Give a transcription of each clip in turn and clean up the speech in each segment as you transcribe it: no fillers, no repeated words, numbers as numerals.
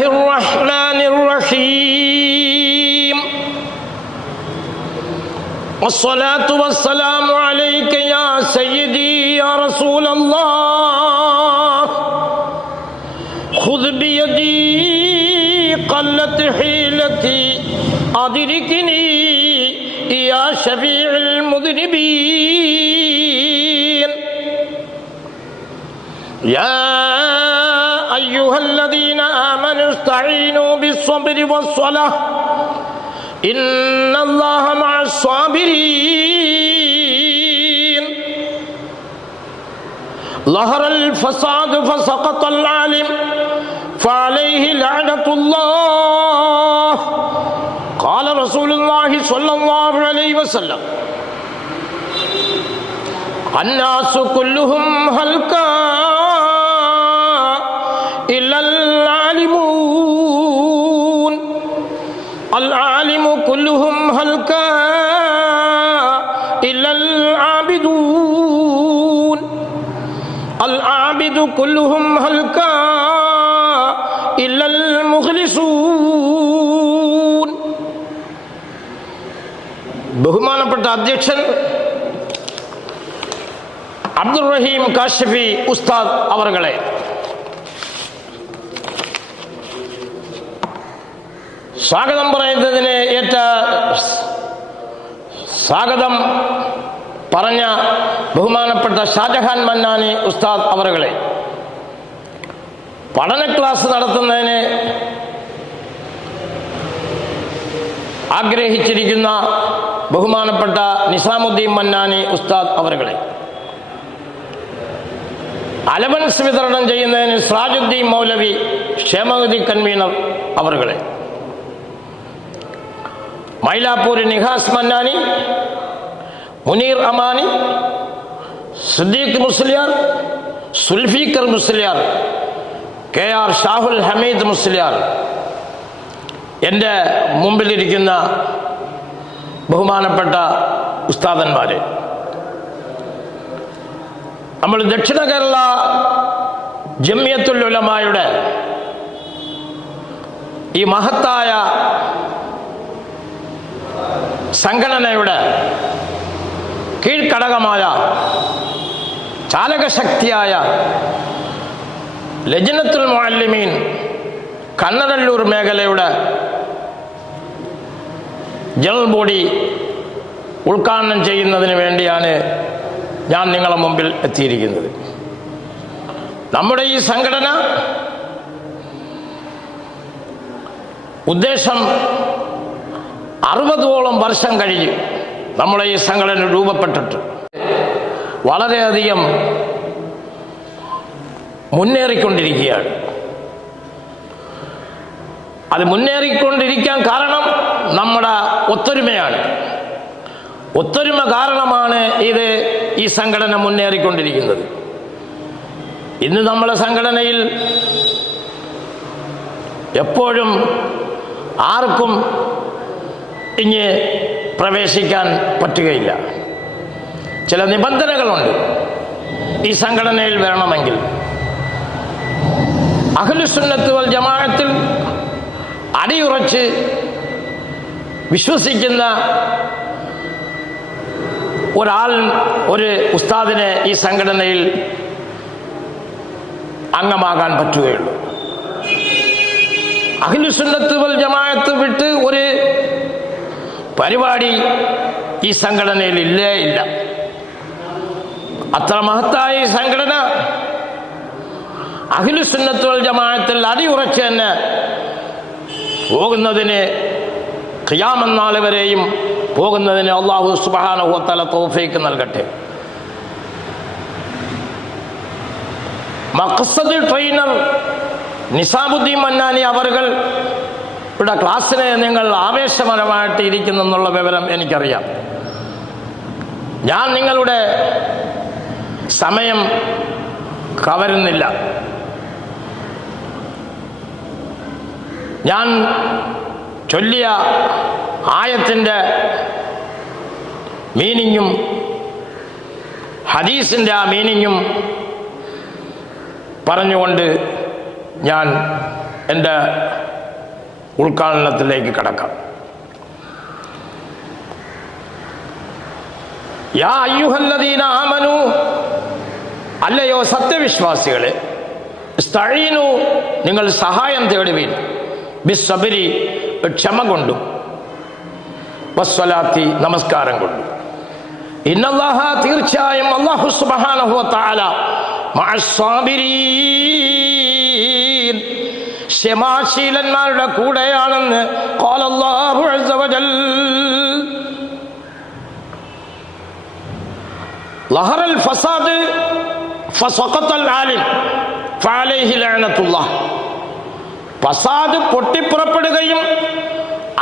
الرحمن الرحيم والصلاة والسلام عليك يا سيدي يا رسول الله خذ بيدي قلت حيلتي أدركني يا شفيع المذنبين يا أيها الذين آمنوا استعينوا بالصبر والصلاة إن الله مع الصابرين ظهر الفساد فسقط العالم فعليه لعنة الله قال رسول الله صلى الله عليه وسلم الناس كلهم هلكا إلا العالمون العالم كلهم هلكا إلا العابدون العابد كلهم هلكا إلا المخلصون. ബഹുമാനപ്പെട്ട അധ്യക്ഷൻ അബ്ദുർ റഹീം കാശിഫി ഉസ്താദ് അവറുകളെ, സ്വാഗതം പറയുന്നതിന് സ്വാഗതം പറഞ്ഞ ബഹുമാനപ്പെട്ട ഷാജഹാൻ മന്നാനി ഉസ്താദ് അവറുകളെ, പഠന ക്ലാസ് നടത്തുന്നതിന് ആഗ്രഹിച്ചിരിക്കുന്ന ബഹുമാനപ്പെട്ട നിസാമുദ്ദീൻ മന്നാനി ഉസ്താദ് അവറുകളെ, അലവൻസ് വിതരണം ചെയ്യുന്നതിന് സിറാജുദ്ദീൻ മൗലവി ക്ഷേമനിധി കൺവീനർ അവറുകളെ, മൈലാപ്പൂർ നിഹാസ് മന്നാനി, മുനീർ അമാനി, സിദ്ദീഖ് മുസ്ലിയാർ, സുൽഫീഖർ മുസ്ലിയാർ, KR ഷാഹുൽ ഹമീദ് മുസ്ലിയാർ, എൻ്റെ മുമ്പിലിരിക്കുന്ന ബഹുമാനപ്പെട്ട ഉസ്താദന്മാരെ, നമ്മൾ ദക്ഷിണ കേരള ജംഇയ്യത്തുൽ ഉലമായുടെ ഈ മഹത്തായ സംഘടനയുടെ കീഴ്ഘടകമായ ചാലകശക്തിയായ ലജ്നത്തുൽ മുഅല്ലിമീൻ കണ്ണനല്ലൂർ മേഖലയുടെ ജനറൽ ബോഡി ഉദ്ഘാടനം ചെയ്യുന്നതിന് വേണ്ടിയാണ് ഞാൻ നിങ്ങളുടെ മുമ്പിൽ എത്തിയിരിക്കുന്നത്. നമ്മുടെ ഈ സംഘടന ഉദ്ദേശം 60ഓളം വർഷം കഴിഞ്ഞു നമ്മളെ ഈ സംഘടന രൂപപ്പെട്ടിട്ട് വളരെയധികം മുന്നേറിക്കൊണ്ടിരിക്കുകയാണ്. അത് മുന്നേറിക്കൊണ്ടിരിക്കാൻ കാരണം നമ്മുടെ ഒത്തൊരുമയാണ്. ഒത്തൊരുമ കാരണമാണ് ഈ സംഘടന മുന്നേറിക്കൊണ്ടിരിക്കുന്നത്. ഇന്ന് നമ്മളെ സംഘടനയിൽ എപ്പോഴും ആർക്കും ഇനി പ്രവേശിക്കാൻ പറ്റുകയില്ല. ചില നിബന്ധനകളുണ്ട് ഈ സംഘടനയിൽ വരണമെങ്കിൽ. അഹ്ലുസുന്നത്ത് വൽ ജമാഅത്തിൽ അടിയുറച്ച് വിശ്വസിക്കുന്ന ഒരു ഉസ്താദിനെ ഈ സംഘടനയിൽ അംഗമാകാൻ പറ്റുകയുള്ളൂ. അഹ്ലുസുന്നത്ത് വൽ ജമാഅത്ത് വിട്ട് ഒരു പരിപാടി ഈ സംഘടനയിൽ ഇല്ല. അത്ര മഹത്തായ ഈ സംഘടന അഹ്ലുസുന്നത്ത് വൽ ജമാഅത്തിൽ അടിയുറച്ച് തന്നെ പോകുന്നതിന് ഖിയാമത്ത് നാൾ വരെയും പോകുന്നതിന് അല്ലാഹു സുബ്ഹാനഹു വ തആല തൗഫീഖ് നൽകട്ടെ. മഖ്സദ് ട്രെയിനർ നിസാമുദ്ദീൻ മന്നാനി അവറുകൾ ഇവിടെ ക്ലാസ്സിനെ നിങ്ങൾ ആവേശപരമായിട്ട് ഇരിക്കുന്നെന്നുള്ള വിവരം എനിക്കറിയാം. ഞാൻ നിങ്ങളുടെ സമയം കവരുന്നില്ല. ഞാൻ ചൊല്ലിയ ആയത്തിൻ്റെ മീനിങ്ങും ഹദീസിൻ്റെ ആ മീനിങ്ങും പറഞ്ഞുകൊണ്ട് ഞാൻ എൻ്റെ ഉദ്ഘാടനത്തിലേക്ക് കടക്കാം. യാ അയ്യുഹല്ലദീന ആമനു, അല്ലയോ സത്യവിശ്വാസികളെ, ഇസ്തഈനു, നിങ്ങൾ സഹായം തേടുവീൻ, ബിസ്സബ്രി, ക്ഷമ കൊണ്ടും, വസ്സലാത്തി, നമസ്കാരം കൊണ്ടും. ഇന്നല്ലാഹ, തീർച്ചയായും അല്ലാഹു സുബ്ഹാനഹു വ തആല, മഅസ്സാബിരീൻ, ക്ഷമാശീലന്മാരുടെ കൂടെയാണെന്ന് ഖാലല്ലാഹു അസ്സ വജൽ. ലഹറൽ ഫസാദ് ഫസഖത്തൽ ആലിം ഫഅലൈഹി ലഅനത്തുല്ലാഹ്. ഫസാദ് പൊട്ടിപ്പുറപ്പെടുകയും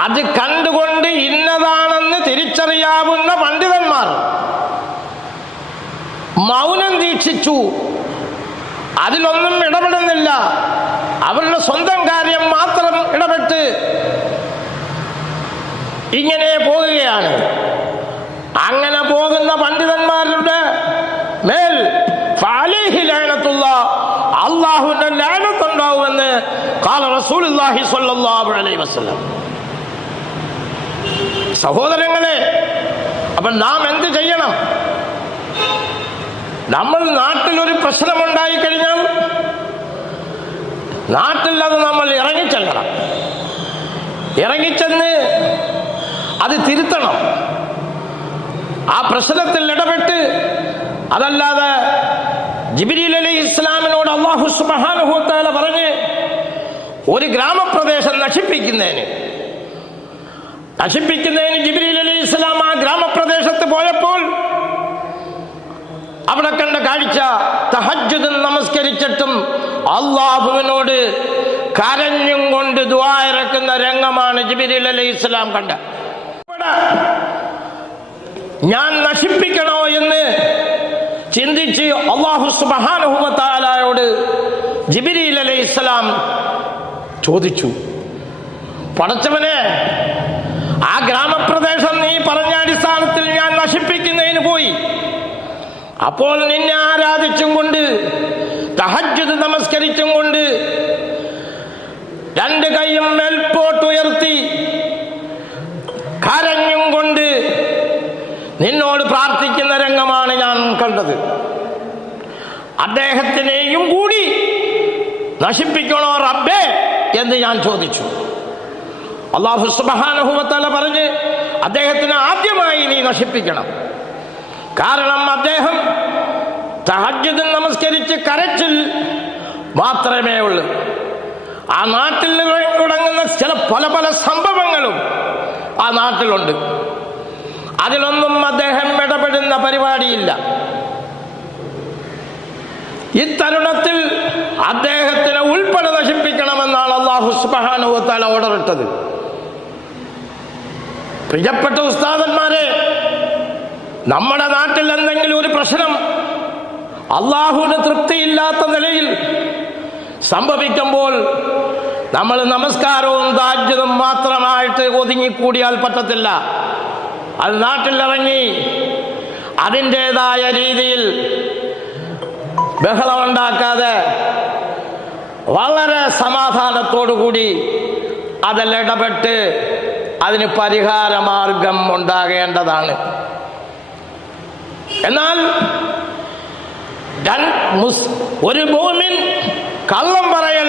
അത് കണ്ടുകൊണ്ട് ഇന്നതാണെന്ന് തിരിച്ചറിയാവുന്ന പണ്ഡിതന്മാർ മൗനം ദീക്ഷിച്ചു, അതിലൊന്നും ഇടപെടുന്നില്ല, അവരുടെ സ്വന്തം കാര്യം മാത്രം ഇടപെട്ട് ഇങ്ങനെ പോവുകയാണ്. അങ്ങനെ പോകുന്ന പണ്ഡിതന്മാരുടെ മേൽ ഫഅലൈഹി ലഅനത്തുല്ലാഹ്, അല്ലാഹുവിന്റെ ലഅനത്തുണ്ടാവുമെന്ന് ഖാല റസൂലുള്ളാഹി സ്വല്ലല്ലാഹു അലൈഹി വസല്ലം. സഹോദരങ്ങളെ, അപ്പം നാം എന്ത് ചെയ്യണം? നമ്മൾ നാട്ടിലൊരു പ്രശ്നമുണ്ടായി കഴിഞ്ഞാൽ നാട്ടിൽ അത് നമ്മൾ ഇറങ്ങിച്ചെല്ലണം, ഇറങ്ങിച്ചെന്ന് അത് തിരുത്തണം, ആ പ്രശ്നത്തിൽ ഇടപെട്ട്. അതല്ലാതെ ജിബ്രീൽ അലൈഹിസ്സലാമിനോട് അല്ലാഹു സുബ്ഹാനഹു വ തആല പറഞ്ഞ് ഒരു ഗ്രാമപ്രദേശം നശിപ്പിക്കുന്നതിന് ജിബ്രീൽ അലൈഹിസ്സലാം ആ ഗ്രാമപ്രദേശത്ത് പോയപ്പോൾ അവിടെ കണ്ട കാഴ്ച, തഹജ്ജുദ് നമസ്കരിച്ചിട്ടും അല്ലാഹുവിനോട് കരഞ്ഞും കൊണ്ട് ദുആ ഇറക്കുന്ന രംഗമാണ് ജിബ്രീൽ അലൈഹിസ്സലാം കണ്ട. ഞാൻ നശിപ്പിക്കണോ എന്ന് ചിന്തിച്ച് അല്ലാഹു സുബ്ഹാനഹു വ തആലയോട് ജിബ്രീൽ അലൈഹിസ്സലാം ചോദിച്ചു, പടച്ചവനെ, ആ ഗ്രാമപ്രദേശം നീ പറഞ്ഞ അടിസ്ഥാനത്തിൽ ഞാൻ നശിപ്പിക്കുന്നതിന് പോയി. അപ്പോൾ നിന്നെ ആരാധിച്ചും കൊണ്ട്, തഹജ്ജുദ് നമസ്കരിച്ചും കൊണ്ട്, രണ്ട് കൈയും മേൽപോട്ടുയർത്തി കരഞ്ഞും കൊണ്ട് നിന്നോട് പ്രാർത്ഥിക്കുന്ന രംഗമാണ് ഞാൻ കണ്ടത്. അദ്ദേഹത്തിനെയും കൂടി നശിപ്പിക്കണോ റബ്ബേ എന്ന് ഞാൻ ചോദിച്ചു. അല്ലാഹു സുബ്ഹാനഹു വ തആല പറഞ്ഞ്, അദ്ദേഹത്തിന് ആദ്യമായി നീ നശിപ്പിക്കണം. കാരണം അദ്ദേഹം തഹജ്ജുദ് നമസ്കരിച്ച് കരച്ചിൽ മാത്രമേ ഉള്ളൂ. ആ നാട്ടിൽ തുടങ്ങുന്ന ചില പല പല സംഭവങ്ങളും ആ നാട്ടിലുണ്ട്. അതിലൊന്നും അദ്ദേഹം ഇടപെടുന്ന പരിപാടിയില്ല. ഈ തരുണത്തിൽ അദ്ദേഹത്തിനെ ഉൾപ്പെടെ നശിപ്പിക്കണമെന്നാണ് അല്ലാഹു സുബ്ഹാനഹു വ തആല ഓർഡർ ഇട്ടത്. പ്രിയപ്പെട്ട ഉസ്താദന്മാരെ, നമ്മുടെ നാട്ടിൽ എന്തെങ്കിലും ഒരു പ്രശ്നം അല്ലാഹുവിന് തൃപ്തിയില്ലാത്ത നിലയിൽ സംഭവിക്കുമ്പോൾ നമ്മൾ നമസ്കാരവും തഹജ്ജുദും മാത്രമായിട്ട് ഒതുങ്ങിക്കൂടിയാൽ പറ്റത്തില്ല. അത് നാട്ടിലിറങ്ങി അതിൻ്റെതായ രീതിയിൽ ബഹളമുണ്ടാക്കാതെ വളരെ സമാധാനത്തോടുകൂടി അതിൽ ഇടപെട്ട് അതിന് പരിഹാര മാർഗം ഉണ്ടാകേണ്ടതാണ്. എന്നാൽ ഒരു മുഅ്മിൻ കള്ളം പറയൽ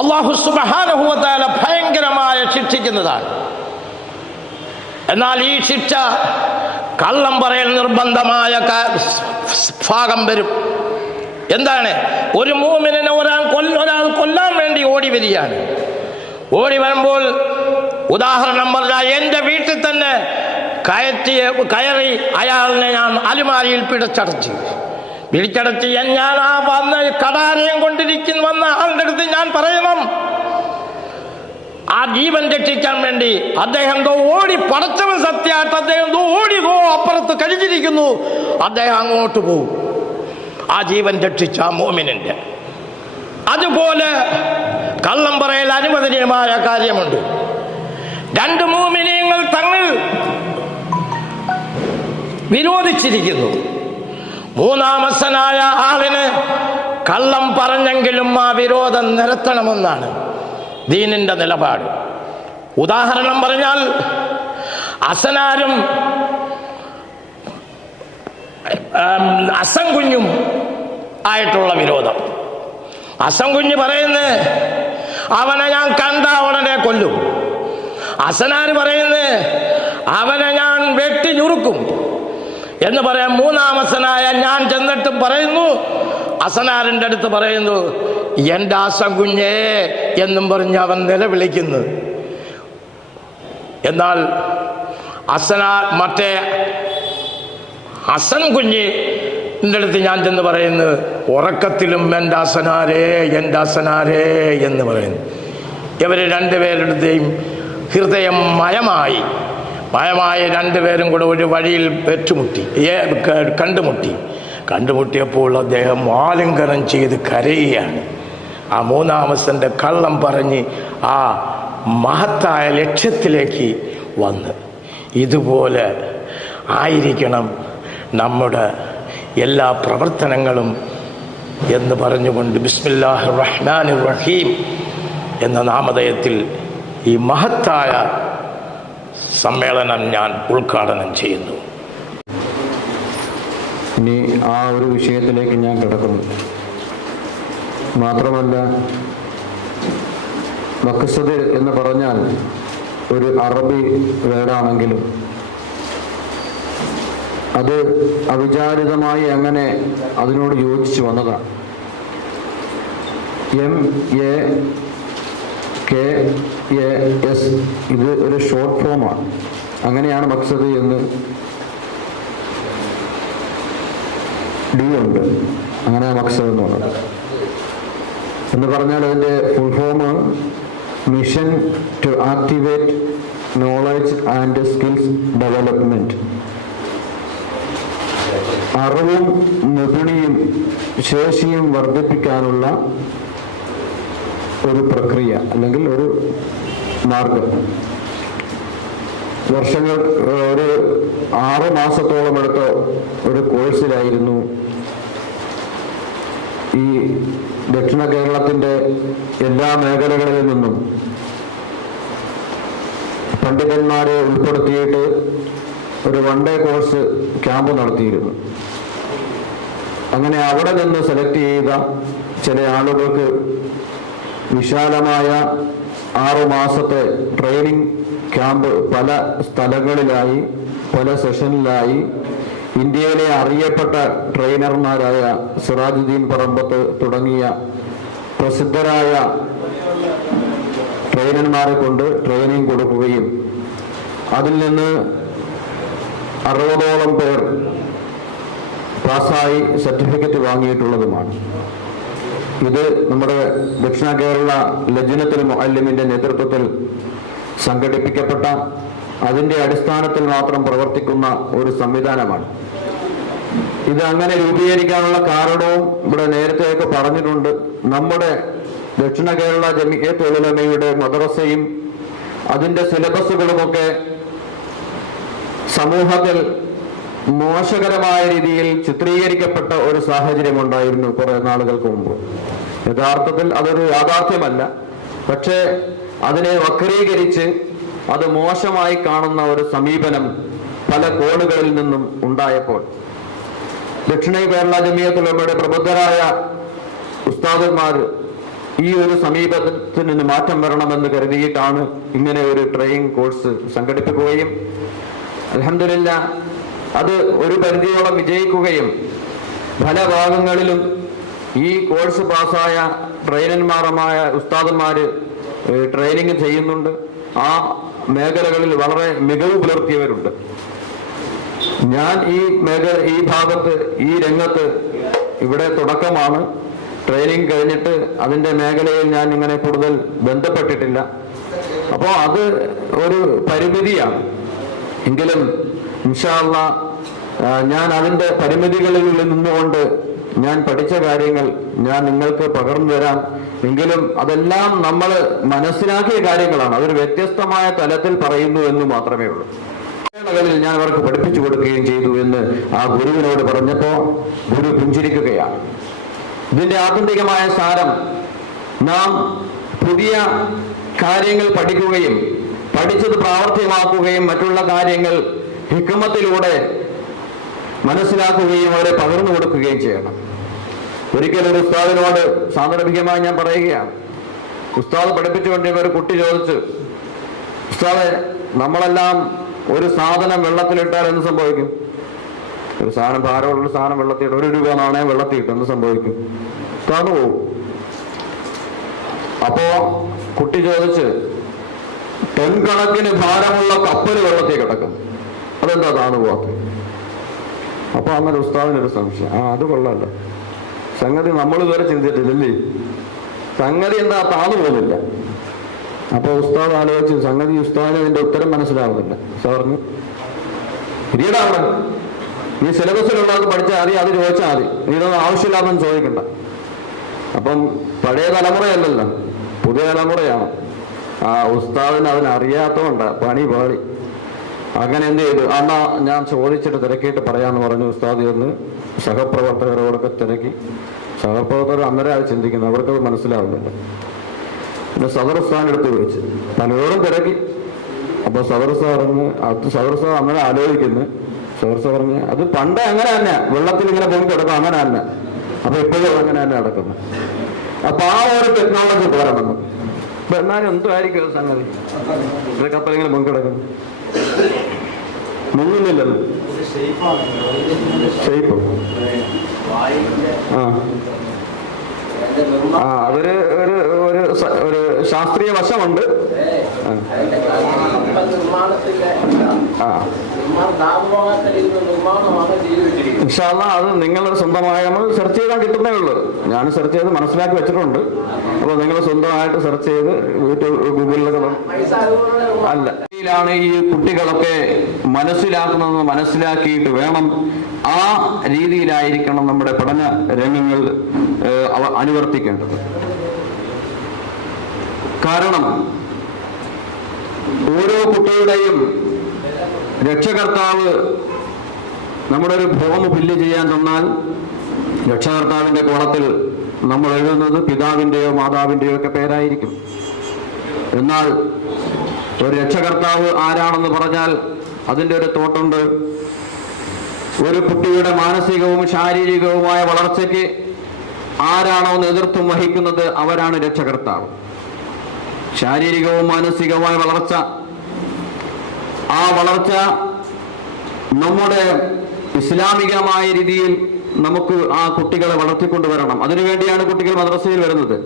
അല്ലാഹു സുബ്ഹാനഹു വ തആല ഭയങ്കരമായ ശിക്ഷിക്കുന്നതാണ്. എന്നാൽ ഈ ശിക്ഷ കള്ളം പറയൽ നിർബന്ധമായ ഭാഗം വരും. എന്താണ്? ഒരു മുഅ്മിനെ ഒരാൾ കൊല്ലാൻ വേണ്ടി ഓടി വരികയാണ്. ഓടി വരുമ്പോൾ ഉദാഹരണം പറഞ്ഞാൽ, എൻ്റെ വീട്ടിൽ തന്നെ കയറി അയാളിനെ ഞാൻ അലുമാരിയിൽ പിടിച്ചടച്ച് ഞാൻ ആ വന്ന കടാരയും വന്ന ആളുടെ അടുത്ത് ഞാൻ പറയണം, ആ ജീവൻ രക്ഷിക്കാൻ വേണ്ടി അദ്ദേഹം ഓടി, പടച്ചവൻ സത്യമായിട്ട് അദ്ദേഹം ഓടി അപ്പുറത്ത് കഴിഞ്ഞിരിക്കുന്നു, അദ്ദേഹം അങ്ങോട്ട് പോകും, ആ ജീവൻ രക്ഷിച്ച മുഅ്മിനിന്റെ. അതുപോലെ കള്ളം പറയൽ അനുവദനീയമായ കാര്യമുണ്ട്. രണ്ട് മുഅ്മിനീങ്ങൾ തങ്ങൾ വിരോധിച്ചിരിക്കുന്നു. മൂന്നാമസനായ ആളിന് കള്ളം പറഞ്ഞെങ്കിലും ആ വിരോധം നിരത്തണമെന്നാണ് ദീനിന്റെ നിലപാട്. ഉദാഹരണം പറഞ്ഞാൽ അസനാരും അസം കുഞ്ഞും ആയിട്ടുള്ള വിരോധം. അസം കുഞ്ഞ് പറയുന്നത് അവനെ ഞാൻ കണ്ട ഉടനെ കൊല്ലും. അസനാര് പറയുന്നത് അവനെ ഞാൻ വെട്ടി ഞുറുക്കും എന്ന് പറയാൻ മൂന്നാമസനായ ഞാൻ ചെന്നിട്ട് പറയുന്നു, അസനാറിന്റെ അടുത്ത് പറയുന്നു, എന്റെ അസം കുഞ്ഞേ എന്നും പറഞ്ഞ് അവൻ നിലവിളിക്കുന്നു. എന്നാൽ മറ്റേ ഹസൻ കുഞ്ഞിൻ്റെ അടുത്ത് ഞാൻ ചെന്ന് പറയുന്നു, ഉറക്കത്തിലും എൻ്റെ അസനാരേ എൻ്റെ അസനാരേ എന്ന് പറയുന്നു. ഇവർ രണ്ടുപേരുടെയും ഹൃദയം മയമായി രണ്ടുപേരും കൂടെ ഒരു വഴിയിൽ കണ്ടുമുട്ടിയപ്പോൾ അദ്ദേഹം ആലിംഗനം ചെയ്ത് കരയുകയാണ്. ആ മൂന്നാമസന്റെ കള്ളം പറഞ്ഞ് ആ മഹത്തായ ലക്ഷ്യത്തിലേക്ക് വന്ന്. ഇതുപോലെ ആയിരിക്കണം നമ്മുടെ എല്ലാ പ്രവർത്തനങ്ങളും എന്ന് പറഞ്ഞുകൊണ്ട് ബിസ്മില്ലാഹിർ റഹ്മാനിർ റഹീം എന്ന നാമധേയത്തിൽ ഈ മഹത്തായ സമ്മേളനം ഞാൻ ഉദ്ഘാടനം ചെയ്യുന്നു. ഇനി ആ ഒരു വിഷയത്തിലേക്ക് ഞാൻ കിടക്കുന്നു. മാത്രമല്ല, മഖ്സദ് എന്ന് പറഞ്ഞാൽ ഒരു അറബി വേർഡാണെങ്കിലും അത് അവിചാരിതമായി അങ്ങനെ അതിനോട് യോജിച്ചു വന്നതാണ്. MAKS ഇത് ഒരു ഷോർട്ട് ഫോമാണ്. അങ്ങനെയാണ് മഖ്സദ് എന്ന് ഡി ഉണ്ട്. അങ്ങനെ മഖ്സദ് എന്ന് പറയുന്നത് എന്ന് പറഞ്ഞാൽ അതിൻ്റെ full form mission to activate knowledge and skills development. അറിവും നിപുണിയും ശേഷിയും വർദ്ധിപ്പിക്കാനുള്ള ഒരു പ്രക്രിയ അല്ലെങ്കിൽ ഒരു മാർഗം. വർഷങ്ങൾ ഒരു 6 മാസത്തോളം എടുത്ത ഒരു കോഴ്സിലായിരുന്നു ഈ ദക്ഷിണ കേരളത്തിൻ്റെ എല്ലാ മേഖലകളിൽ നിന്നും പണ്ഡിതന്മാരെ ഉൾപ്പെടുത്തിയിട്ട് ഒരു 1 ഡേ കോഴ്സ് ക്യാമ്പ് നടത്തിയിരുന്നു. അങ്ങനെ അവിടെ നിന്ന് സെലക്ട് ചെയ്ത ചില ആളുകൾക്ക് വിശാലമായ 6 മാസത്തെ ട്രെയിനിങ് ക്യാമ്പ് പല സ്ഥലങ്ങളിലായി പല സെഷനിലായി ഇന്ത്യയിലെ അറിയപ്പെട്ട ട്രെയിനർമാരായ സിറാജുദ്ദീൻ പറമ്പത്ത് തുടങ്ങിയ പ്രസിദ്ധരായ ട്രെയിനർമാരെ കൊണ്ട് ട്രെയിനിങ് കൊടുക്കുകയും അതിൽ നിന്ന് 60ഓളം പേർ പാസ്സായി സർട്ടിഫിക്കറ്റ് വാങ്ങിയിട്ടുള്ളതുമാണ്. ഇത് നമ്മുടെ ദക്ഷിണ കേരള ലജ്നത്തുൽ മുഅല്ലിമിന്റെ നേതൃത്വത്തിൽ സംഘടിപ്പിക്കപ്പെട്ട അതിൻ്റെ അടിസ്ഥാനത്തിൽ മാത്രം പ്രവർത്തിക്കുന്ന ഒരു സംവിധാനമാണ്. ഇത് അങ്ങനെ രൂപീകരിക്കാനുള്ള കാരണവും ഇവിടെ നേരത്തെയൊക്കെ പറഞ്ഞിട്ടുണ്ട്. നമ്മുടെ ദക്ഷിണ കേരള ജമിഅത്തുൽ ഉലമയുടെ മദ്രസയും അതിൻ്റെ സിലബസുകളുമൊക്കെ സമൂഹത്തിൽ മോശകരമായ രീതിയിൽ ചിത്രീകരിക്കപ്പെട്ട ഒരു സാഹചര്യം ഉണ്ടായിരുന്നു കുറെ നാളുകൾക്ക് മുമ്പ്. യഥാർത്ഥത്തിൽ അതൊരു യാഥാർത്ഥ്യമല്ല, പക്ഷേ അതിനെ വക്രീകരിച്ച് അത് മോശമായി കാണുന്ന ഒരു സമീപനം പല കോണുകളിൽ നിന്നും ഉണ്ടായപ്പോൾ ദക്ഷിണ കേരള ജമിഅത്തുൽ ഉലമയുടെ പ്രബുദ്ധരായ ഉസ്താദന്മാർ ഈ ഒരു സമീപനത്തിൽ നിന്ന് മാറ്റം വരണമെന്ന് കരുതിയിട്ടാണ് ഇങ്ങനെ ഒരു ട്രെയിനിങ് കോഴ്സ് സംഘടിപ്പിക്കുകയും അൽഹംദുലില്ലാ അത് ഒരു പരിധിയോളം വിജയിക്കുകയും പല ഭാഗങ്ങളിലും ഈ കോഴ്സ് പാസ്സായ ട്രെയിനർമാരുമായ ഉസ്താദന്മാർ ട്രെയിനിങ് ചെയ്യുന്നുണ്ട്. ആ മേഖലകളിൽ വളരെ മികവ് പുലർത്തിയവരുണ്ട്. ഞാൻ ഈ ഭാഗത്ത് ഈ രംഗത്ത് ഇവിടെ തുടക്കമാണ്. ട്രെയിനിങ് കഴിഞ്ഞിട്ട് അതിൻ്റെ മേഖലയിൽ ഞാൻ ഇങ്ങനെ കൂടുതൽ ബന്ധപ്പെട്ടിട്ടില്ല. അപ്പോൾ അത് ഒരു പരിമിതിയാണ്. എങ്കിലും ഇൻഷാ അല്ലാഹ് ഞാൻ അതിൻ്റെ പരിമിതികളിൽ നിന്നുകൊണ്ട് ഞാൻ പഠിച്ച കാര്യങ്ങൾ ഞാൻ നിങ്ങൾക്ക് പകർന്നു തരാം. എങ്കിലും അതെല്ലാം നമ്മൾ മനസ്സിലാക്കിയ കാര്യങ്ങളാണ്. അതൊരു വ്യത്യസ്തമായ തലത്തിൽ പറയുന്നു എന്ന് മാത്രമേ ഉള്ളൂ. കളിൽ ഞാൻ അവർക്ക് പഠിപ്പിച്ചു കൊടുക്കുകയും ചെയ്തു എന്ന് ആ ഗുരുവിനോട് പറഞ്ഞപ്പോൾ ഗുരു പുഞ്ചിരിക്കുകയാണ്. ഇതിന്റെ ആത്യന്തികമായ സാരം നാം പുതിയ കാര്യങ്ങൾ പഠിക്കുകയും പഠിച്ചത് പ്രാവർത്തികമാക്കുകയും മറ്റുള്ള കാര്യങ്ങൾ ഹിക്മത്തിലൂടെ മനസ്സിലാക്കുകയും അവരെ പകർന്നു കൊടുക്കുകയും ചെയ്യണം. ഒരിക്കലും ഒരു ഉസ്താദിനോട് സാന്ദർഭികമായി ഞാൻ പറയുകയാണ്, ഉസ്താദ് പഠിപ്പിച്ചുകൊണ്ടിരുന്ന ഒരു കുട്ടി ചോദിച്ചു, ഉസ്താദെ, നമ്മളെല്ലാം ഒരു സാധനം വെള്ളത്തിലിട്ടാൽ എന്ത് സംഭവിക്കും? ഒരു സാധനം, ഭാരമുള്ളൊരു സാധനം വെള്ളത്തിയിട്ട്, 1 രൂപ നാണയം വെള്ളത്തിയിട്ട് എന്ത് സംഭവിക്കും? താന്നു പോകും. അപ്പോ കുട്ടി ചോദിച്ച്, ടൺ കണക്കിന് ഭാരമുള്ള കപ്പൽ വെള്ളത്തിൽ കിടക്കും, അതെന്താ താന്നു പോകാത്ത? അപ്പൊ അങ്ങനെ ഉസ്താദിനൊരു സംശയം, അത് കൊള്ളാമല്ലോ, സംഗതി നമ്മൾ ഇതുവരെ ചിന്തിച്ചിട്ടില്ലല്ലേ, സംഗതി എന്താ താന്നു പോകുന്നില്ല. അപ്പൊ ഉസ്താദ് ആലോചിച്ചു, സംഗതി ഉസ്താദിന് ഇതിന്റെ ഉത്തരം മനസ്സിലാവുന്നില്ല. സാറിന് പിരീഡ് അവിടെ നീ സിലബസിലുള്ളത് പഠിച്ചാൽ മതി, അത് ചോദിച്ചാൽ മതി, നീ ഇതൊന്നും ആവശ്യമില്ലാതെന്ന് ചോദിക്കണ്ട. അപ്പം പഴയ തലമുറയല്ലല്ലോ, പുതിയ തലമുറയാണ്. ആ ഉസ്താദിന് അതിനറിയാത്തതുകൊണ്ട് പണി പാളി. അങ്ങനെ എന്ത് ചെയ്തു, എന്നാ ഞാൻ ചോദിച്ചിട്ട് തിരക്കിയിട്ട് പറയാമെന്ന് പറഞ്ഞു. ഉസ്താദ് എന്ന് സഹപ്രവർത്തകരോടൊക്കെ തിരക്കി. സഹപ്രവർത്തകർ അന്നേരം അത് ചിന്തിക്കുന്നു, അവർക്കത് മനസ്സിലാവുന്നില്ല. പിന്നെ സദർ ഉസ്താദിന്റെ അടുത്ത് വിളിച്ച് പലരോടും തിരക്കി. അപ്പൊ സദർ സാർ അന്നേരം ആലോചിക്കുന്നു. സദർ സാർ പറഞ്ഞ്, അത് പണ്ട് അങ്ങനെ തന്നെ വെള്ളത്തിൽ ഇങ്ങനെ പൊങ്ങി കിടക്കും, അങ്ങനെ തന്നെ. അപ്പൊ ഇപ്പോഴും അങ്ങനെ തന്നെ നടക്കുന്നത്. അപ്പൊ ആ ഒരു ടെക്നോളജി പോരാ നമുക്ക്. അപ്പൊ എന്നാലും എന്തുമായിരിക്കും സംഗതി, ഇവിടെ കപ്പലിങ്ങനെ പൊങ്ങി കിടക്കുന്നു, മുങ്ങുന്നില്ലല്ലോ. ഷേപ്പ് അതൊരു ഒരു ശാസ്ത്രീയ വശമുണ്ട്. അത് നിങ്ങളുടെ സ്വന്തമായി നമ്മൾ സെർച്ച് ചെയ്താൽ കിട്ടുന്നേ ഉള്ളൂ. ഞാൻ സെർച്ച് ചെയ്ത് മനസ്സിലാക്കി വെച്ചിട്ടുണ്ട്. അപ്പൊ നിങ്ങൾ സ്വന്തമായിട്ട് സെർച്ച് ചെയ്ത് ഗൂഗിളിലൊക്കെ അല്ല ാണ് ഈ കുട്ടികളൊക്കെ മനസ്സിലാക്കുന്നത്. മനസ്സിലാക്കിയിട്ട് വേണം, ആ രീതിയിലായിരിക്കണം നമ്മുടെ പഠന രംഗങ്ങൾ അനുവർത്തിക്കേണ്ടത്. കാരണം ഓരോ കുട്ടിയുടെയും രക്ഷകർത്താവ് നമ്മുടെ ഒരു ഫോം ഫില്ല് ചെയ്യാൻ തന്നാൽ രക്ഷകർത്താവിന്റെ കോളത്തിൽ നമ്മൾ എഴുതുന്നത് പിതാവിന്റെയോ മാതാവിന്റെയോ ഒക്കെ പേരായിരിക്കും. എന്നാൽ ഒരു രക്ഷകർത്താവ് ആരാണെന്ന് പറഞ്ഞാൽ അതിൻ്റെ ഒരു തോട്ടുണ്ട്. ഒരു കുട്ടിയുടെ മാനസികവും ശാരീരികവുമായ വളർച്ചയ്ക്ക് ആരാണോ നേതൃത്വം വഹിക്കുന്നത് അവരാണ് രക്ഷകർത്താവ്. ശാരീരികവും മാനസികവുമായ വളർച്ച, ആ വളർച്ച നമ്മുടെ ഇസ്ലാമികമായ രീതിയിൽ നമുക്ക് ആ കുട്ടികളെ വളർത്തിക്കൊണ്ടുവരണം. അതിനുവേണ്ടിയാണ് കുട്ടികൾ മദ്രസയിൽ വരുന്നത്.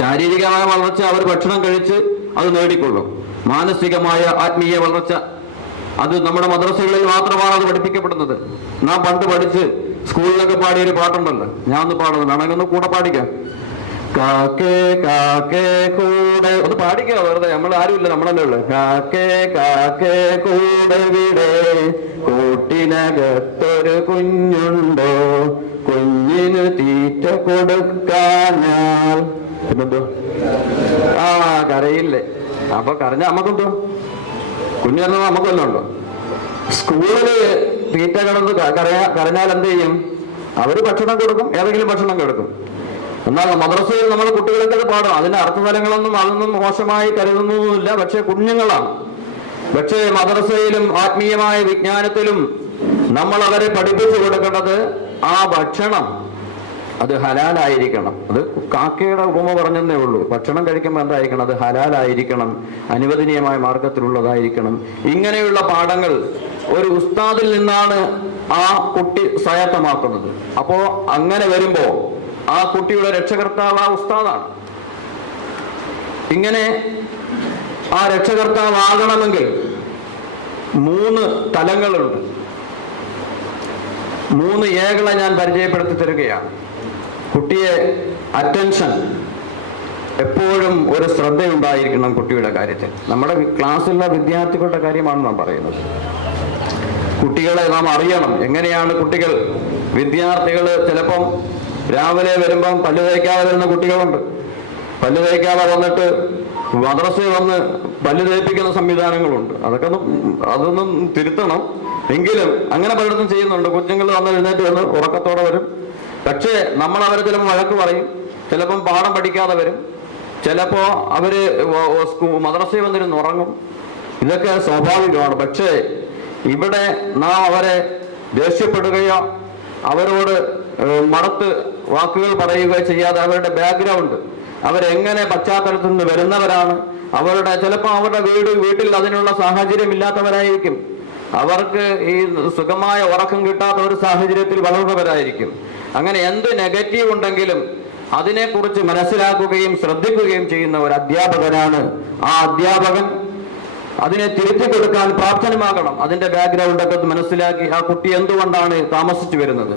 ശാരീരികമായ വളർച്ച അവർ ഭക്ഷണം കഴിച്ച് അത് നേടിക്കൊള്ളും. മാനസികമായ ആത്മീയ വളർച്ച അത് നമ്മുടെ മദ്രസകളിൽ മാത്രമാണ് അത് പഠിപ്പിക്കപ്പെടുന്നത്. നാം പണ്ട് പഠിച്ച് സ്കൂളിലൊക്കെ പാടിയൊരു പാട്ടുണ്ടല്ലോ, ഞാൻ ഒന്ന് പാടുന്നു, വേണമെങ്കിൽ കൂടെ പാടിക്കാം. കാക്കേ കാക്കേ കൂടെ ഒന്ന് പാടിക്കോ, വെറുതെ, നമ്മൾ ആരുമില്ല, നമ്മളല്ലേ ഉള്ളു. കാക്കേ കാക്കേ കൂടെ വിടെ കൂട്ടിനകത്തൊരു കുഞ്ഞുണ്ടോ, കുഞ്ഞിന് തീറ്റ കൊടുക്കാനാൽ പിന്നെന്തോ കരയില്ലേ. അപ്പൊ കരഞ്ഞ നമുക്കെന്തോ, കുഞ്ഞിരുന്നത് നമുക്കെല്ലാം ഉണ്ടോ. സ്കൂളില് തീറ്റ കിടന്ന് കരഞ്ഞാൽ എന്ത് ചെയ്യും? അവര് ഭക്ഷണം കൊടുക്കും, ഏതെങ്കിലും ഭക്ഷണം കൊടുക്കും. എന്നാൽ മദ്രസയിൽ നമ്മൾ കുട്ടികൾക്ക് പാടും. അതിന്റെ അർത്ഥതലങ്ങളൊന്നും അതൊന്നും മോശമായി കരുതുന്നൊന്നുമില്ല. പക്ഷെ കുഞ്ഞുങ്ങളാണ്. പക്ഷേ മദ്രസയിലും ആത്മീയമായ വിജ്ഞാനത്തിലും നമ്മൾ അവരെ പഠിപ്പിച്ചു കൊടുക്കേണ്ടത് ആ ഭക്ഷണം അത് ഹലാലായിരിക്കണം. അത് കാക്കയുടെ ഉപമ പറഞ്ഞതേ ഉള്ളൂ. ഭക്ഷണം കഴിക്കുമ്പോൾ എന്തായിരിക്കണം? അത് ഹലാലായിരിക്കണം, അനുവദനീയമായ മാർഗത്തിലുള്ളതായിരിക്കണം. ഇങ്ങനെയുള്ള പാഠങ്ങൾ ഒരു ഉസ്താദിൽ നിന്നാണ് ആ കുട്ടി സ്വായത്തമാക്കുന്നത്. അപ്പോ അങ്ങനെ വരുമ്പോ ആ കുട്ടിയുടെ രക്ഷകർത്താവ് ആ ഉസ്താദാണ്. ഇങ്ങനെ ആ രക്ഷകർത്താവാകണമെങ്കിൽ 3 തലങ്ങളുണ്ട്. 3 ഏകളെ ഞാൻ പരിചയപ്പെടുത്തി തരികയാണ്. കുട്ടിയെ അറ്റൻഷൻ, എപ്പോഴും ഒരു ശ്രദ്ധയുണ്ടായിരിക്കണം കുട്ടിയുടെ കാര്യത്തിൽ. നമ്മുടെ ക്ലാസ്സിലുള്ള വിദ്യാർത്ഥികളുടെ കാര്യമാണ് നാം പറയുന്നത്. കുട്ടികളെ നാം അറിയണം. എങ്ങനെയാണ് കുട്ടികൾ, വിദ്യാർത്ഥികൾ ചിലപ്പം രാവിലെ വരുമ്പം പല്ല് തേക്കാതെ വരുന്ന കുട്ടികളുണ്ട്. പല്ല് തേക്കാതെ വന്നിട്ട് മദ്രസയിൽ വന്ന് പല്ല് തേപ്പിക്കുന്ന സംവിധാനങ്ങളുണ്ട്. അതൊന്നും തിരുത്തണം. എങ്കിലും അങ്ങനെ പലയിടത്തും ചെയ്യുന്നുണ്ട്. കുഞ്ഞുങ്ങൾ വന്ന് എഴുന്നേറ്റ് വന്ന് ഉറക്കത്തോടെ വരും, പക്ഷേ നമ്മൾ അവരെ ചിലപ്പോൾ വഴക്ക് പറയും, ചിലപ്പം പാഠം പഠിക്കാതെ വരും, ചിലപ്പോ അവര് മദ്രസയിൽ വന്നിരുന്ന് ഉറങ്ങും. ഇതൊക്കെ സ്വാഭാവികമാണ്. പക്ഷേ ഇവിടെ നാം അവരെ ദേഷ്യപ്പെടുകയോ അവരോട് മറുത്ത് വാക്കുകൾ പറയുകയോ ചെയ്യാതെ അവരുടെ ബാക്ക്ഗ്രൗണ്ട്, അവരെങ്ങനെ പശ്ചാത്തലത്തിൽ നിന്ന് വരുന്നവരാണ്, ചിലപ്പോൾ അവരുടെ വീട്ടിൽ അതിനുള്ള സാഹചര്യം ഇല്ലാത്തവരായിരിക്കും, അവർക്ക് ഈ സുഖമായ ഉറക്കം കിട്ടാത്ത ഒരു സാഹചര്യത്തിൽ വളർന്നവരായിരിക്കും. അങ്ങനെ എന്ത് നെഗറ്റീവ് ഉണ്ടെങ്കിലും അതിനെക്കുറിച്ച് മനസ്സിലാക്കുകയും ശ്രദ്ധിക്കുകയും ചെയ്യുന്ന ഒരു അധ്യാപകനാണ്. ആ അധ്യാപകൻ അതിനെ തിരുത്തി കൊടുക്കാൻ പ്രാപ്തനുമാകണം. അതിന്റെ ബാക്ക്ഗ്രൗണ്ടൊക്കെ മനസ്സിലാക്കി ആ കുട്ടി എന്തുകൊണ്ടാണ് താമസിച്ചു വരുന്നത്,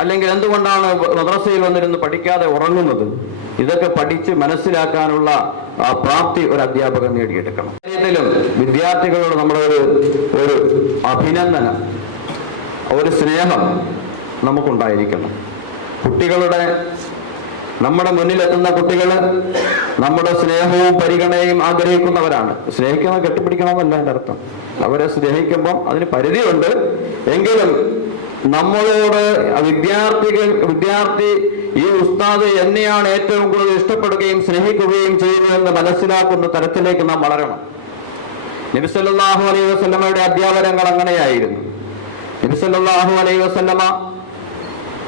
അല്ലെങ്കിൽ എന്തുകൊണ്ടാണ് മദ്രസയിൽ വന്നിരുന്ന് പഠിക്കാതെ ഉറങ്ങുന്നത്, ഇതൊക്കെ പഠിച്ച് മനസ്സിലാക്കാനുള്ള പ്രാപ്തി ഒരു അധ്യാപകൻ നേടിയെടുക്കണം. കാര്യത്തിലും വിദ്യാർത്ഥികളോട് നമ്മളൊരു അഭിനന്ദനം, ഒരു സ്നേഹം നമുക്കുണ്ടായിരിക്കണം. നമ്മുടെ മുന്നിലെത്തുന്ന കുട്ടികൾ നമ്മുടെ സ്നേഹവും പരിഗണനയും ആഗ്രഹിക്കുന്നവരാണ്. സ്നേഹിക്കുന്നത് കെട്ടിപ്പിടിക്കണമെന്നല്ല എൻ്റെ അർത്ഥം. അവരെ സ്നേഹിക്കുമ്പോൾ അതിന് പരിധിയുണ്ട്. എങ്കിലും നമ്മളോട് വിദ്യാർത്ഥി ഈ ഉസ്താദ് എന്നെയാണ് ഏറ്റവും കൂടുതൽ ഇഷ്ടപ്പെടുകയും സ്നേഹിക്കുകയും ചെയ്യുന്നതെന്ന് മനസ്സിലാക്കുന്ന തരത്തിലേക്ക് നാം വളരണം. നബി സല്ലല്ലാഹു അലൈഹി വസല്ലമയുടെ അധ്യാപനങ്ങൾ അങ്ങനെയായിരുന്നു. നബി സല്ലല്ലാഹു അലൈഹി വസല്ലമ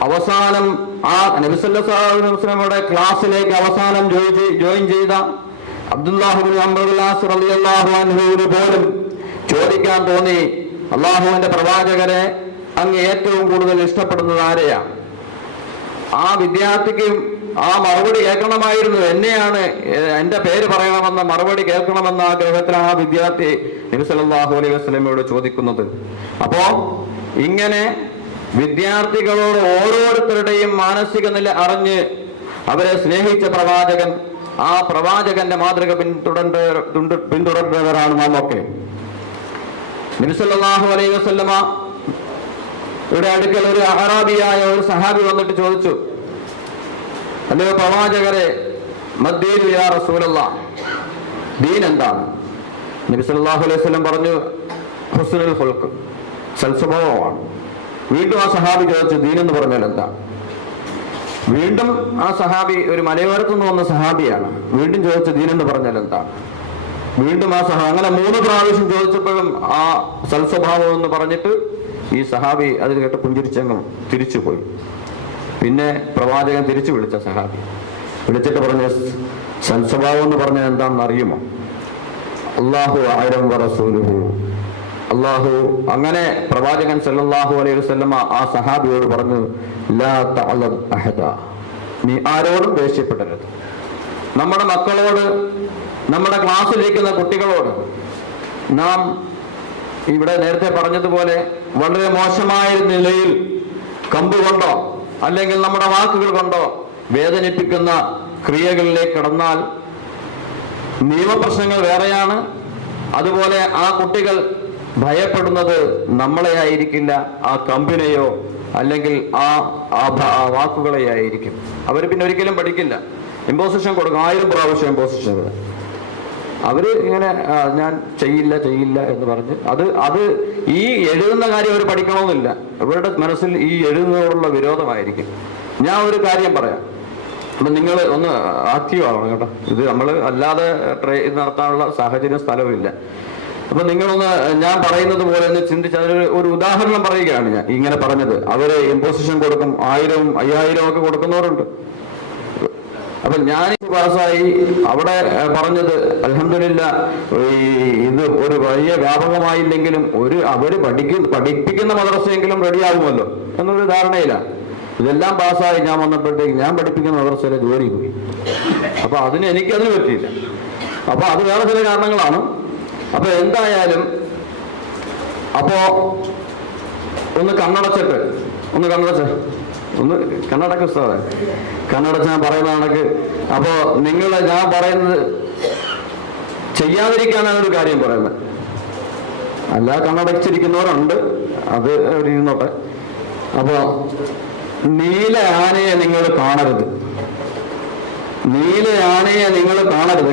അവസാനം ആ നബി സല്ലല്ലാഹു അലൈഹി വസല്ലമയുടെ ക്ലാസ്സിലേക്ക് അവസാനം ജോയിൻ ചെയ്ത അബ്ദുല്ലാഹി ഇബ്നു അംർ റളിയല്ലാഹു അൻഹുവിന് പോലും ചോദിക്കാൻ തോന്നി, അള്ളാഹുവിന്റെ പ്രവാചകരെ അങ്ങ് ഏറ്റവും കൂടുതൽ ഇഷ്ടപ്പെടുന്നത് ആരെയാണ്? ആ വിദ്യാർത്ഥിക്ക് ആ മറുപടി കേൾക്കണമായിരുന്നു. എന്റെ പേര് പറയണമെന്ന മറുപടി കേൾക്കണമെന്ന ആഗ്രഹത്തിലാണ് ആ വിദ്യാർത്ഥി നബി സല്ലല്ലാഹു അലൈഹി വസല്ലമയോട് ചോദിക്കുന്നത്. അപ്പോ ഇങ്ങനെ വിദ്യാർത്ഥികളോട് ഓരോരുത്തരുടെയും മാനസിക നില അറിഞ്ഞ് അവരെ സ്നേഹിച്ച പ്രവാചകൻ, ആ പ്രവാചകന്റെ മാതൃക പിന്തുടർന്നവരാണ് നാമൊക്കെ. നബി സല്ലല്ലാഹു അലൈഹി വസല്ലമ അടുക്കൽ ഒരു അറാബിയായ ഒരു സഹാബി വന്നിട്ട് ചോദിച്ചു, അല്ലയോ പ്രവാചകരെ, മദ്ദീൻ യാ റസൂലല്ലാഹ്, ദീൻ എന്താണ്? നബി സല്ലല്ലാഹു അലൈഹി വസല്ലം പറഞ്ഞു, ഹുസ്നുൽ ഖുൽഖ്, സൽസ്വഭാവമാണ്. വീണ്ടും ആ സഹാബി ചോദിച്ചു, ദീൻ എന്ന് പറഞ്ഞാൽ എന്താണ്? വീണ്ടും ആ സഹാബി ഒരു മലയോരത്തു നിന്ന് വന്ന സഹാബിയാണ്. വീണ്ടും ചോദിച്ചു, ദീൻ എന്ന് പറഞ്ഞാൽ എന്താണ്? വീണ്ടും ആ അങ്ങനെ 3 പ്രാവശ്യം ചോദിച്ചപ്പോഴും ആ സൽസ്വഭാവം എന്ന് പറഞ്ഞിട്ട് ഈ സഹാബി അതിൽ കേട്ട് പുഞ്ചിരിച്ചങ്ങും തിരിച്ചുപോയി. പിന്നെ പ്രവാചകൻ തിരിച്ചു വിളിച്ച സഹാബി വിളിച്ചിട്ട് പറഞ്ഞ, സൽസ്വഭാവം എന്ന് പറഞ്ഞാൽ എന്താണെന്ന് അറിയുമോ? അല്ലാഹു അഅലം വറസൂലുഹു, അല്ലാഹു. അങ്ങനെ പ്രവാചകൻ സല്ലല്ലാഹു അലൈഹി വസല്ലമ ആ സഹാബിയോട് പറഞ്ഞു, ലാ തഅലബ് അഹദ, നീ ആരോടും ദേഷ്യപ്പെടരുത്. നമ്മുടെ മക്കളോട്, നമ്മുടെ ക്ലാസ്സിലിരിക്കുന്ന കുട്ടികളോട് നാം ഇവിടെ നേരത്തെ പറഞ്ഞതുപോലെ വളരെ മോശമായ നിലയിൽ കമ്പ് കൊണ്ടോ അല്ലെങ്കിൽ നമ്മുടെ വാക്കുകൾ കൊണ്ടോ വേദനിപ്പിക്കുന്ന ക്രിയകളിലേക്ക് കടന്നാൽ നിയമപ്രശ്നങ്ങൾ വേറെയാണ്. അതുപോലെ ആ കുട്ടികൾ ഭയപ്പെടുന്നത് നമ്മളെ ആയിരിക്കില്ല, ആ കമ്പിനെയോ അല്ലെങ്കിൽ ആ വാക്കുകളെ ആയിരിക്കും. അവർ പിന്നെ ഒരിക്കലും പഠിക്കില്ല. ഇമ്പോസിഷൻ കൊടുക്കും, 1000 പ്രാവശ്യം ഇമ്പോസിഷൻ. അവര് ഇങ്ങനെ ഞാൻ ചെയ്യില്ല എന്ന് പറഞ്ഞ് അത് ഈ എഴുതുന്ന കാര്യം അവർ പഠിക്കണമെന്നില്ല. ഇവരുടെ മനസ്സിൽ ഈ എഴുതുന്നതോടുള്ള വിരോധമായിരിക്കും. ഞാൻ ഒരു കാര്യം പറയാം, അപ്പൊ നിങ്ങൾ ഒന്ന് ആക്റ്റീവ് ആവണം കേട്ടോ. ഇത് നമ്മൾ അല്ലാതെ ട്രെയിൻ നടത്താനുള്ള സാഹചര്യം സ്ഥലവുമില്ല. അപ്പൊ നിങ്ങളൊന്ന് ഞാൻ പറയുന്നത് പോലെ ഒന്ന് ചിന്തിച്ച് അതിനൊരു ഉദാഹരണം പറയുകയാണ്. ഞാൻ ഇങ്ങനെ പറഞ്ഞത്, അവര് ഇമ്പോസിഷൻ കൊടുക്കും, 1000, 5000 ഒക്കെ കൊടുക്കുന്നവരുണ്ട്. അപ്പൊ ഞാൻ പാസ്സായി അവിടെ പറഞ്ഞത്, അൽഹംദുലില്ലാഹ്, ഇത് ഒരു വലിയ വ്യാപകമായില്ലെങ്കിലും അവര് പഠിപ്പിക്കുന്ന മദ്രസയെങ്കിലും റെഡിയാകുമല്ലോ എന്നൊരു ധാരണയിലാണ്. ഇതെല്ലാം പാസ്സായി ഞാൻ വന്നപ്പോഴത്തേക്ക് ഞാൻ പഠിപ്പിക്കുന്ന മദ്രസയിലെ ജോലി പോയി. അപ്പൊ എനിക്കതിന് പറ്റിയില്ല. അപ്പൊ അത് വേറെ ചില കാരണങ്ങളാണ്. അപ്പൊ എന്തായാലും അപ്പോ ഒന്ന് കണ്ണടച്ച് കണ്ണടച്ച് ഞാൻ പറയുന്ന കണക്ക്. അപ്പോ ഞാൻ പറയുന്നത് ചെയ്യാതിരിക്കാനാണ് ഒരു കാര്യം പറയുന്നത്. അല്ല, കണ്ണടച്ചിരിക്കുന്നവരുണ്ട്, അത് ഇരുന്നോട്ടെ. അപ്പോ നീല ആനയെ നിങ്ങൾ കാണരുത്,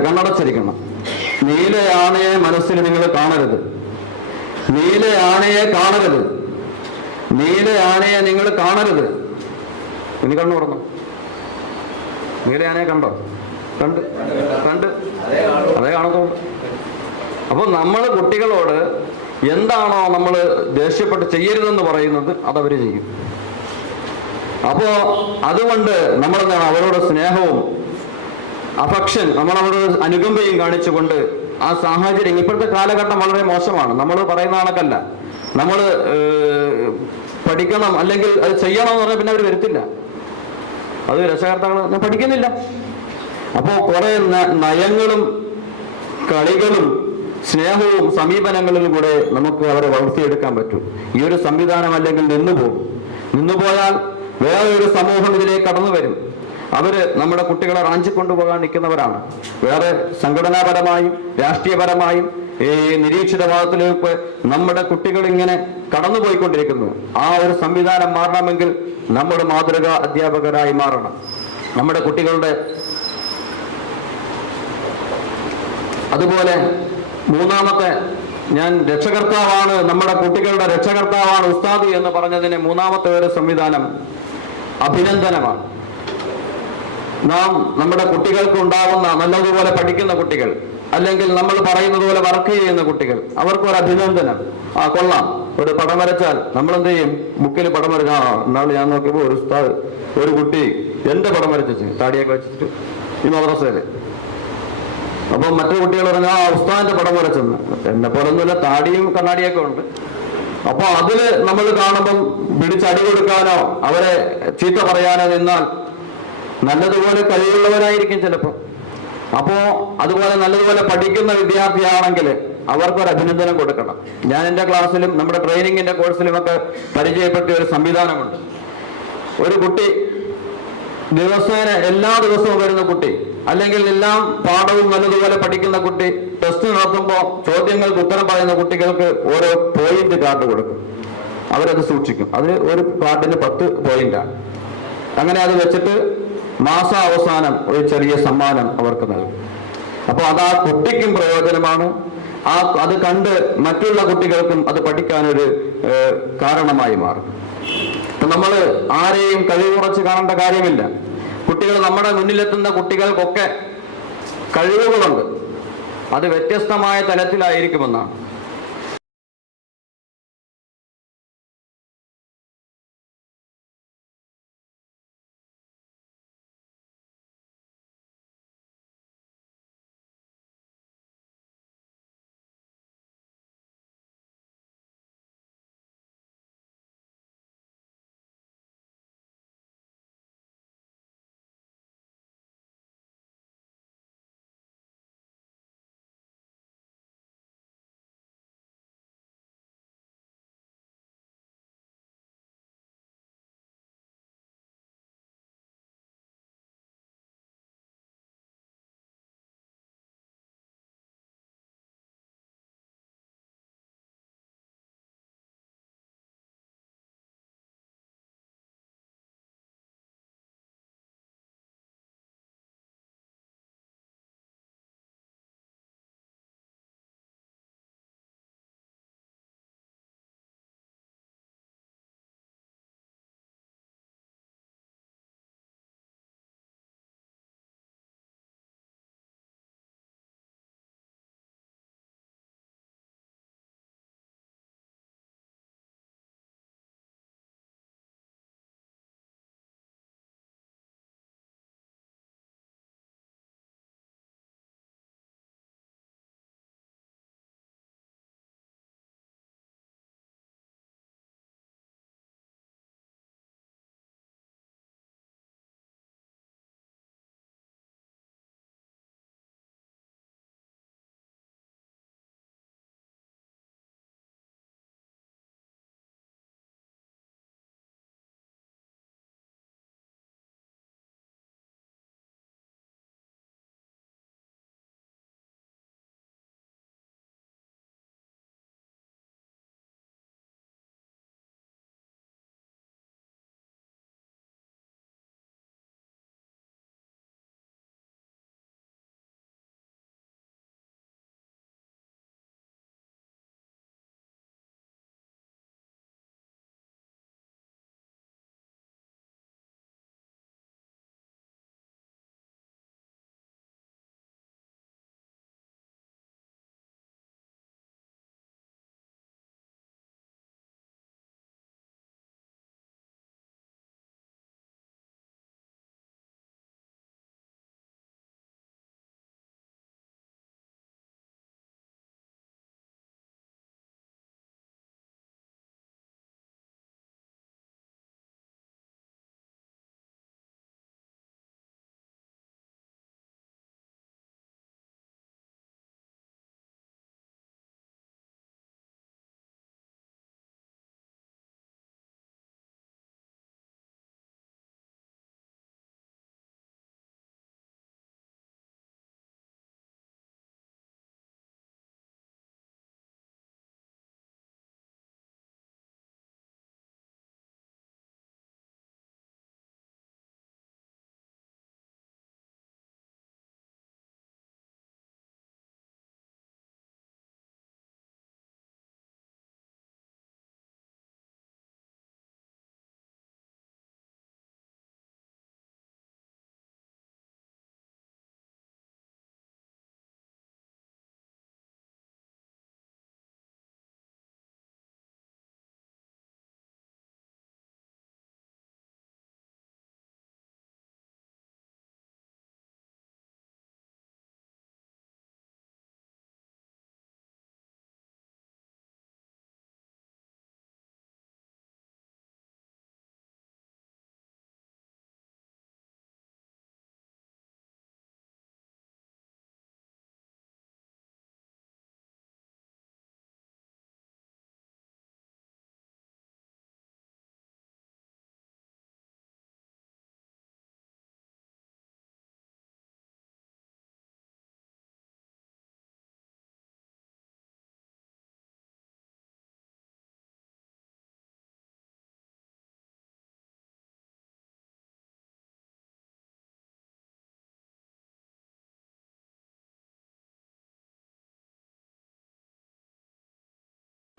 കണ്ണടച്ചിരിക്കണം. നീല ആനയെ മനസ്സിൽ നിങ്ങൾ കാണരുത്, നീല ആനയെ നിങ്ങൾ കാണരുത്. ഇനി കണ്ണു തുറന്നു. നീലയാനെ കണ്ടോ? കണ്ട് കണ്ട് അതേ കാണത്തുള്ളൂ. അപ്പോൾ നമ്മൾ കുട്ടികളോട് എന്താണോ നമ്മൾ ദേഷ്യപ്പെട്ട് ചെയ്യരുതെന്ന് പറയുന്നത് അതവർ ചെയ്യും. അപ്പോൾ അതുകൊണ്ട് നമ്മളെന്താണ് അവരോട് സ്നേഹവും അഫക്ഷൻ, നമ്മളവരോട് അനുകമ്പയും കാണിച്ചുകൊണ്ട് ആ സാഹചര്യം, ഇപ്പോഴത്തെ കാലഘട്ടം വളരെ മോശമാണ്. നമ്മൾ പറയുന്ന കണക്കല്ല. നമ്മൾ പഠിക്കണം അല്ലെങ്കിൽ അത് ചെയ്യണമെന്ന് പറഞ്ഞാൽ പിന്നെ അവർ വരത്തില്ല. അത് രക്ഷകർത്താക്കൾ പഠിക്കുന്നില്ല. അപ്പോൾ കുറെ നയങ്ങളും കളികളും സ്നേഹവും സമീപനങ്ങളിലും കൂടെ നമുക്ക് അവരെ വളർത്തിയെടുക്കാൻ പറ്റും. ഈ ഒരു സംവിധാനം അല്ലെങ്കിൽ നിന്നുപോയാൽ വേറെ ഒരു സമൂഹം ഇതിലേക്ക് കടന്നു വരും. അവര് നമ്മുടെ കുട്ടികളെ റാഞ്ചിക്കൊണ്ടുപോകാൻ നിൽക്കുന്നവരാണ്. വേറെ സംഘടനാപരമായും രാഷ്ട്രീയപരമായും ഈ നിരീക്ഷിതവാദത്തിലേക്ക് നമ്മുടെ കുട്ടികൾ ഇങ്ങനെ കടന്നുപോയിക്കൊണ്ടിരിക്കുന്നു. ആ ഒരു സംവിധാനം മാറണമെങ്കിൽ നമ്മൾ മാതൃകാ അധ്യാപകരായി മാറണം. നമ്മുടെ കുട്ടികളുടെ അതുപോലെ മൂന്നാമത്തെ, ഞാൻ രക്ഷകർത്താവാണ്, നമ്മുടെ കുട്ടികളുടെ രക്ഷകർത്താവാണ് ഉസ്താദ് എന്ന് പറഞ്ഞതിന് മൂന്നാമത്തെ ഒരു സംവിധാനം അഭിനന്ദനമാണ്. നാം നമ്മുടെ കുട്ടികൾക്ക് ഉണ്ടാകുന്ന നല്ലതുപോലെ പഠിക്കുന്ന കുട്ടികൾ, അല്ലെങ്കിൽ നമ്മൾ പറയുന്നത് പോലെ വർക്ക് ചെയ്യുന്ന കുട്ടികൾ, അവർക്കൊരു അഭിനന്ദനം. ആ കൊള്ളാം, ഒരു പടം വരച്ചാൽ നമ്മൾ എന്ത് ചെയ്യും? ബുക്കിൽ പടം വരച്ചാൽ, എന്നാൾ ഞാൻ നോക്കിയപ്പോൾ ഒരു ഉസ്താദ്, ഒരു കുട്ടി എന്റെ പടം വരച്ചു താടിയൊക്കെ വെച്ചിട്ട് ഈ മദ്രസയില്. അപ്പൊ മറ്റു കുട്ടികൾ പറഞ്ഞാൽ ആ ഉസ്താദിന്റെ പടം വരച്ചെന്ന്. എന്നെ പോലെ ഒന്നുമില്ല, താടിയും കണ്ണാടിയൊക്കെ ഉണ്ട്. അപ്പൊ അതില് നമ്മൾ കാണുമ്പം പിടിച്ചടി കൊടുക്കാനോ അവരെ ചീത്ത പറയാനോ നിന്നാൽ നല്ലതുപോലെ കഴിവുള്ളവരായിരിക്കും ചിലപ്പോൾ. അപ്പോ അതുപോലെ നല്ലതുപോലെ പഠിക്കുന്ന വിദ്യാർത്ഥിയാണെങ്കിൽ അവർക്കൊരു അഭിനന്ദനം കൊടുക്കണം. ഞാൻ എൻ്റെ ക്ലാസ്സിലും നമ്മുടെ ട്രെയിനിങ്ങിന്റെ കോഴ്സിലുമൊക്കെ പരിചയപ്പെട്ട ഒരു സംവിധാനമുണ്ട്. ഒരു കുട്ടി ദിവസേന എല്ലാ ദിവസവും വരുന്ന കുട്ടി, അല്ലെങ്കിൽ എല്ലാം പാഠവും നല്ലതുപോലെ പഠിക്കുന്ന കുട്ടി, ടെസ്റ്റ് നടത്തുമ്പോൾ ചോദ്യങ്ങൾക്ക് ഉത്തരം പറയുന്ന കുട്ടികൾക്ക് ഓരോ പോയിന്റ് കാർഡ് കൊടുക്കും. അവരത് സൂക്ഷിക്കും. അതിന് ഒരു കാർഡിന് 10 പോയിന്റാണ്. അങ്ങനെ അത് വെച്ചിട്ട് മാസാവസാനം ഒരു ചെറിയ സമ്മാനം അവർക്ക് നൽകും. അപ്പോൾ അത് ആ കുട്ടിക്കും പ്രയോജനമാണ്. അത് കണ്ട് മറ്റുള്ള കുട്ടികൾക്കും അത് പഠിക്കാനൊരു കാരണമായി മാറും. അപ്പൊ നമ്മൾ ആരെയും കഴിവ് കുറച്ച് കാണേണ്ട കാര്യമില്ല. കുട്ടികൾ, നമ്മുടെ മുന്നിലെത്തുന്ന കുട്ടികൾക്കൊക്കെ കഴിവുകളുണ്ട്. അത് വ്യത്യസ്തമായ തലത്തിലായിരിക്കുമെന്നാണ്.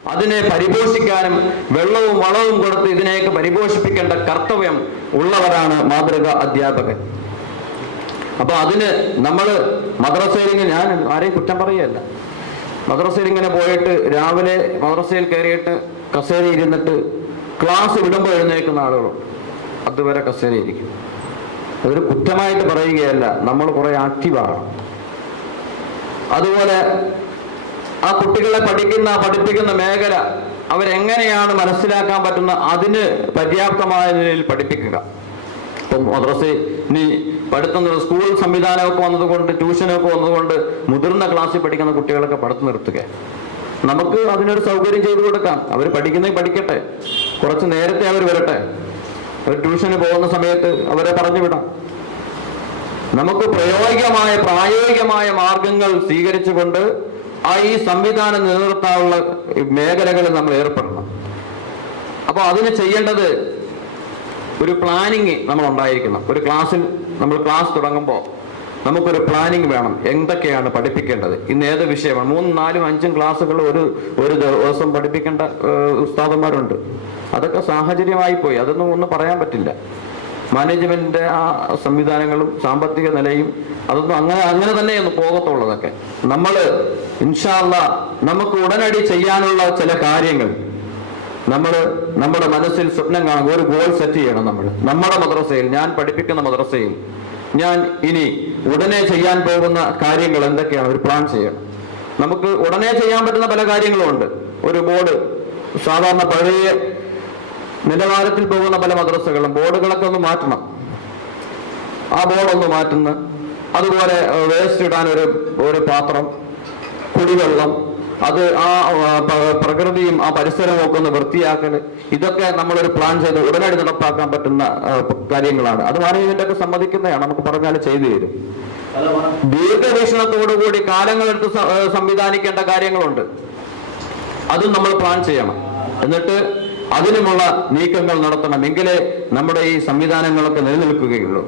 അതിനെ പരിപോഷിക്കാനും വെള്ളവും വളവും കൊടുത്ത് ഇതിനെയൊക്കെ പരിപോഷിപ്പിക്കേണ്ട കർത്തവ്യം ഉള്ളവരാണ് മാതൃകാ അധ്യാപകൻ. അപ്പൊ അതിന് നമ്മൾ മദ്രസയിൽ ഞാൻ ആരെയും കുറ്റം പറയുകയല്ല. മദ്രസയിൽ ഇങ്ങനെ പോയിട്ട് രാവിലെ മദ്രസയിൽ കയറിയിട്ട് കസേര ഇരുന്നിട്ട് ക്ലാസ് വിടുമ്പോൾ എഴുന്നേൽക്കുന്ന ആളുകളുണ്ട്. അതുവരെ കസേര ഇരിക്കും. അതൊരു കുറ്റമായിട്ട് പറയുകയല്ല, നമ്മൾ കുറെ ആക്റ്റീവാണ്. അതുപോലെ ആ കുട്ടികളെ പഠിപ്പിക്കുന്ന മേഖല അവരെങ്ങനെയാണ് മനസ്സിലാക്കാൻ പറ്റുന്ന അതിന് പര്യാപ്തമായ നിലയിൽ പഠിപ്പിക്കുക. ഇപ്പം മദ്രസയിൽ ഇനി പഠിത്തം സ്കൂൾ സംവിധാനമൊക്കെ വന്നതുകൊണ്ട് ട്യൂഷനൊക്കെ വന്നതുകൊണ്ട് മുതിർന്ന ക്ലാസ്സിൽ പഠിക്കുന്ന കുട്ടികളൊക്കെ പഠിത്തം നിർത്തുക. നമുക്ക് അതിനൊരു സൗകര്യം ചെയ്തു കൊടുക്കാം. അവർ പഠിക്കുന്നേ പഠിക്കട്ടെ, കുറച്ച് നേരത്തെ അവർ വരട്ടെ. അവർ ട്യൂഷന് പോകുന്ന സമയത്ത് അവരെ പറഞ്ഞു വിടാം. നമുക്ക് പ്രായോഗികമായ മാർഗങ്ങൾ സ്വീകരിച്ചുകൊണ്ട് ഈ സംവിധാനം നിലനിർത്താനുള്ള മേഖലകളിൽ നമ്മൾ ഏർപ്പെടണം. അപ്പൊ അതിന് ചെയ്യേണ്ടത് ഒരു പ്ലാനിങ് നമ്മൾ ഉണ്ടായിരിക്കണം. ഒരു ക്ലാസ്സിൽ നമ്മൾ ക്ലാസ് തുടങ്ങുമ്പോൾ നമുക്കൊരു പ്ലാനിങ് വേണം. എന്തൊക്കെയാണ് പഠിപ്പിക്കേണ്ടത്, ഇന്ന് ഏത് വിഷയമാണ്. 3, 4, 5 ക്ലാസ്സുകൾ ഒരു ദിവസം പഠിപ്പിക്കേണ്ട ഉസ്താദന്മാരുണ്ട്. അതൊക്കെ സാഹചര്യമായി പോയി. ഒന്നും പറയാൻ പറ്റില്ല. മാനേജ്മെന്റിന്റെ ആ സംവിധാനങ്ങളും സാമ്പത്തിക നിലയും അതൊന്നും അങ്ങനെ തന്നെയൊന്നും പോകത്തുള്ളതൊക്കെ. നമ്മൾ ഇൻഷാ അല്ലാഹ് നമുക്ക് ഉടനടി ചെയ്യാനുള്ള ചില കാര്യങ്ങൾ നമ്മുടെ മനസ്സിൽ സ്വപ്നം കാണും. ഒരു ഗോൾ സെറ്റ് ചെയ്യണം. നമ്മുടെ മദ്രസയിൽ, ഞാൻ പഠിപ്പിക്കുന്ന മദ്രസയിൽ ഞാൻ ഇനി ഉടനെ ചെയ്യാൻ പോകുന്ന കാര്യങ്ങൾ എന്തൊക്കെയാണ് ഒരു പ്ലാൻ ചെയ്യണം. നമുക്ക് ഉടനെ ചെയ്യാൻ പറ്റുന്ന പല കാര്യങ്ങളുമുണ്ട്. ഒരു ബോർഡ്, സാധാരണ പഴയ നിലവാരത്തിൽ പോകുന്ന പല മദ്രസകളും ബോർഡുകളൊക്കെ ഒന്ന് മാറ്റണം. ആ ബോർഡൊന്ന് മാറ്റുന്നു. അതുപോലെ വേസ്റ്റ് ഇടാൻ ഒരു പാത്രം, കുടിവെള്ളം, അത് ആ പ്രകൃതിയും ആ പരിസരവും ഒക്കെ ഒന്ന് വൃത്തിയാക്കൽ, ഇതൊക്കെ നമ്മളൊരു പ്ലാൻ ചെയ്ത് ഉടനടി നടപ്പാക്കാൻ പറ്റുന്ന കാര്യങ്ങളാണ്. അത് മാനേജ്മെന്റ് ഒക്കെ സമ്മതിക്കുന്നതാണ്. നമുക്ക് പറഞ്ഞാൽ ചെയ്തു തരും. ദീർഘവീക്ഷണത്തോടുകൂടി കാലങ്ങളെടുത്ത് സംവിധാനിക്കേണ്ട കാര്യങ്ങളുണ്ട്. അതും നമ്മൾ പ്ലാൻ ചെയ്യണം. എന്നിട്ട് അതിനുമുള്ള നീക്കങ്ങൾ നടത്തണം. എങ്കിലേ നമ്മുടെ ഈ സംവിധാനങ്ങളൊക്കെ നിലനിൽക്കുകയുള്ളൂ.